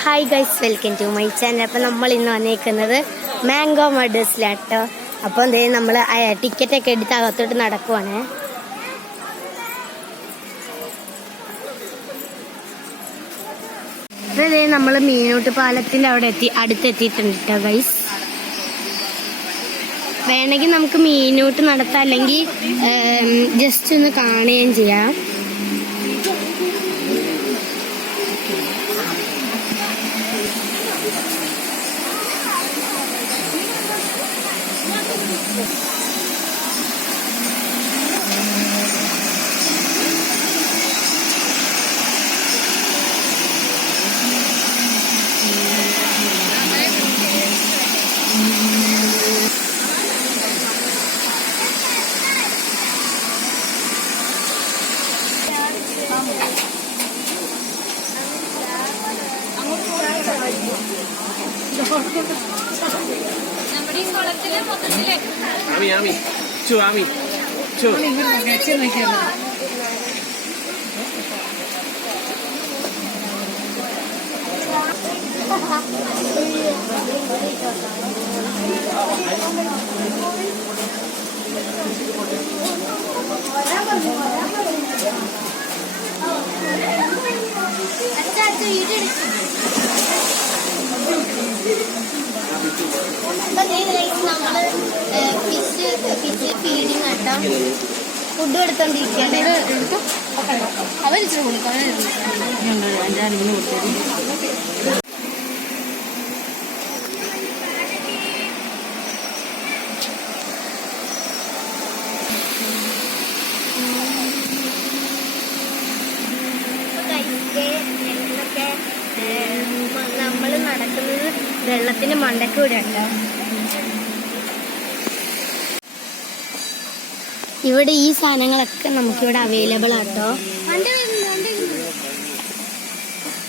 Hi guys, welcome to my channel. അപ്പം നമ്മൾ ഇന്ന് വന്നേക്കുന്നത് മാംഗോ മഡേഴ്സിലാട്ടോ. അപ്പോൾ എന്തേ നമ്മൾ ടിക്കറ്റൊക്കെ എടുത്ത് അകത്തോട്ട് നടക്കുവാണ്. അപ്പോൾ നമ്മൾ മീനൂട്ട് പാലത്തിൻ്റെ അവിടെ അടുത്തെത്തിയിട്ടുണ്ട് കേട്ടോ ഗൈസ്. വേണമെങ്കിൽ നമുക്ക് മീനൂട്ട് നടത്താം, അല്ലെങ്കിൽ ജസ്റ്റ് ഒന്ന് കാണുകയും ചെയ്യാം. Ami, Chu, Ami, Chu. Food എടുത്തോണ്ടിരിക്കണ്ടേ? അവരിച്ചിട്ട് കൊടുക്കാം. നമ്മൾ നടക്കുന്നത് വെള്ളത്തിന് മണ്ടക്കൂടെ ഉണ്ടോ. ഇവിടെ ഈ സാധനങ്ങളൊക്കെ നമുക്കിവിടെ അവൈലബിൾ ആട്ടോ.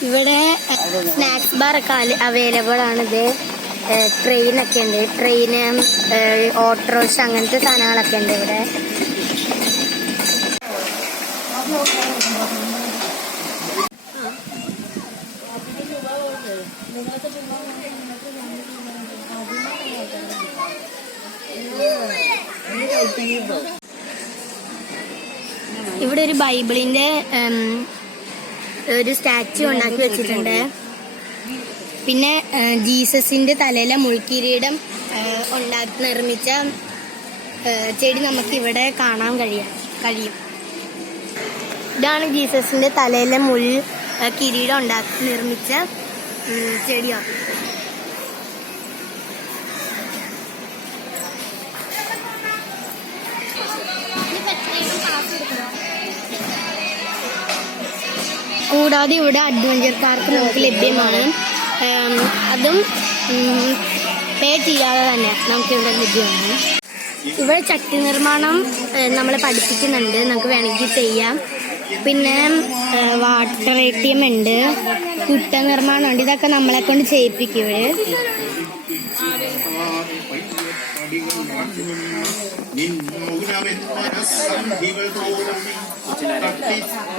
ഇവിടെ സ്നാക്സ് ബാർ ഒക്കെ അവൈലബിൾ ആണിത്. ട്രെയിനൊക്കെ ഉണ്ട്, ട്രെയിന്, ഓട്ടോറിക്ഷ, അങ്ങനത്തെ സാധനങ്ങളൊക്കെ ഉണ്ട് ഇവിടെ. ഇവിടെ ഒരു ബൈബിളിന്റെ ഒരു സ്റ്റാച്ചു ഉണ്ടാക്കി വെച്ചിട്ടുണ്ട്. പിന്നെ ജീസസിന്റെ തലയിലെ മുൾക്കിരീടം നിർമ്മിച്ച ചെടി നമുക്ക് ഇവിടെ കാണാൻ കഴിയും. ഇതാണ് ജീസസിന്റെ തലയിലെ കിരീടം നിർമ്മിച്ച ചെടിയാണ്. കൂടാതെ ഇവിടെ അഡ്വഞ്ചർ പാർക്ക് നമുക്ക് ലഭ്യമാണ്. അതും പേ ചെയ്യാതെ തന്നെ നമുക്കിവിടെ ലഭ്യമാണ്. ഇവിടെ ചട്ടി നിർമ്മാണം നമ്മളെ പഠിപ്പിക്കുന്നുണ്ട്, നമുക്ക് വേണമെങ്കിൽ ചെയ്യാം. പിന്നെ വാട്ടർ ATM ഉണ്ട്, കുട്ട നിർമ്മാണം ഉണ്ട്. ഇതൊക്കെ നമ്മളെ കൊണ്ട് ചെയ്യിപ്പിക്കും ഇവിടെ.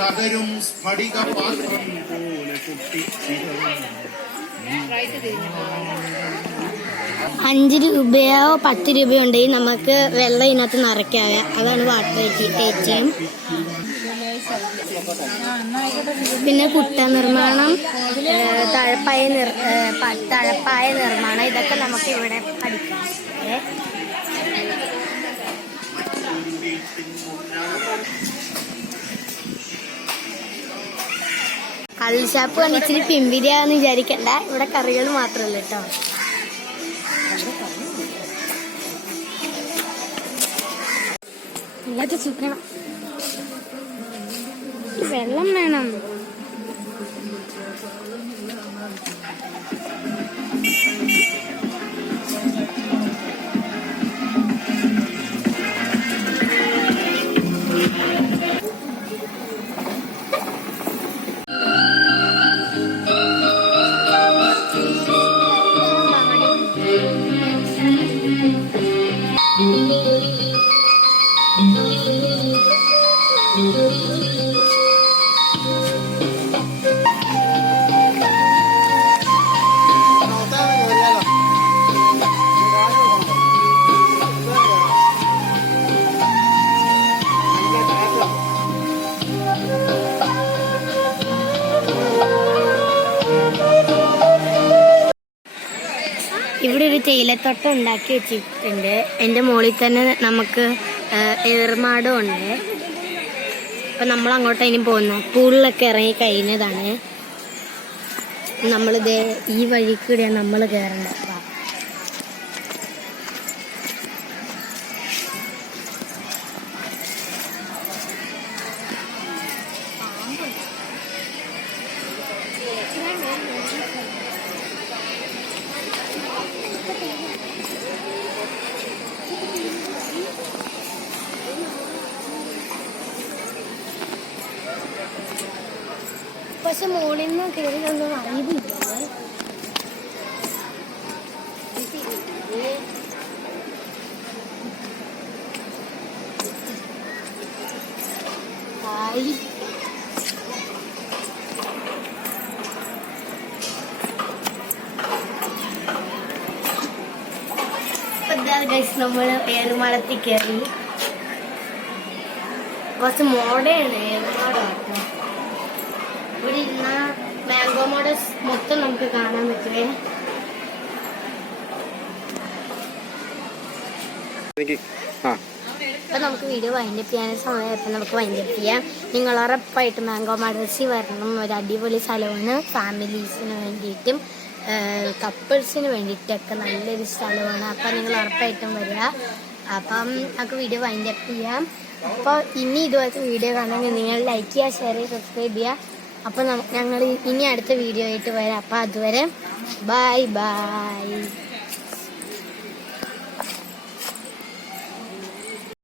തകരും സ്ഫടിക പാത്രം പോലെ 5 രൂപയോ 10 രൂപയോ ഉണ്ടെങ്കിൽ നമുക്ക് വെള്ളം ഇതിനകത്ത് നിറയ്ക്കാവേ. അതാണ് വാട്ടർ ATM. പിന്നെ കുട്ട നിർമ്മാണം, തഴപ്പായ നിർമ്മാണം, ഇതൊക്കെ നമുക്ക് ഇവിടെ പഠിക്കാം. കള്ളിഷാപ്പ് കണ്ട് ഇച്ചിരി പിമ്പിരിയാന്ന് വിചാരിക്കണ്ട, ഇവിടെ കറികൾ മാത്രമല്ല കേട്ടോ. വെള്ളം വേണം. ഇവിടെ ഒരു തേയിലത്തോട്ടം ഉണ്ടാക്കി വെച്ചിട്ടുണ്ട്. എൻ്റെ മുകളിൽ തന്നെ നമുക്ക് ഏറുമാടം ഉണ്ട്. അപ്പം നമ്മൾ അങ്ങോട്ട് അതിന് പോകുന്നത് പൂളിലൊക്കെ ഇറങ്ങി കഴിഞ്ഞതാണ്. നമ്മളിത് ഈ വഴി കൂടെയാണ് നമ്മൾ കയറേണ്ടത്. പക്ഷെ മുകളിൽ നിന്ന് കയറിയൊന്നും അറിയില്ല. നമ്മൾ ഏറുമാടത്തിൽ കയറി. കുറച്ച് മോഡേണ് ഏറുമാടം. ഇവിടെ ഇരുന്ന മാംഗോ മോഡൽസ് മൊത്തം നമുക്ക് കാണാൻ പറ്റുമേ. അപ്പൊ നമുക്ക് വീഡിയോ വൈൻഡപ്പ് ചെയ്യാൻ സമയത്ത് നമുക്ക് വൈൻഡപ്പ് ചെയ്യാം. നിങ്ങൾ ഉറപ്പായിട്ട് മാംഗോ മോഡൽസിൽ വരണം. ഒരു അടിപൊളി സ്ഥലമാണ്. ഫാമിലീസിന് വേണ്ടിയിട്ടും കപ്പിൾസിന് വേണ്ടിയിട്ടൊക്കെ നല്ലൊരു സ്ഥലമാണ്. അപ്പം നിങ്ങൾ ഉറപ്പായിട്ടും വരിക. അപ്പം നമുക്ക് വീഡിയോ വൈൻഡപ്പ് ചെയ്യാം. അപ്പോൾ ഇനി ഇതുപോലത്തെ വീഡിയോ കാണണമെങ്കിൽ നിങ്ങൾ ലൈക്ക് ചെയ്യുക, ഷെയർ ചെയ്യുക, സബ്സ്ക്രൈബ് ചെയ്യുക. അപ്പോൾ ഞങ്ങൾ ഇനി അടുത്ത വീഡിയോ ആയിട്ട് വരാം. അപ്പോൾ അതുവരെ ബൈ ബൈ.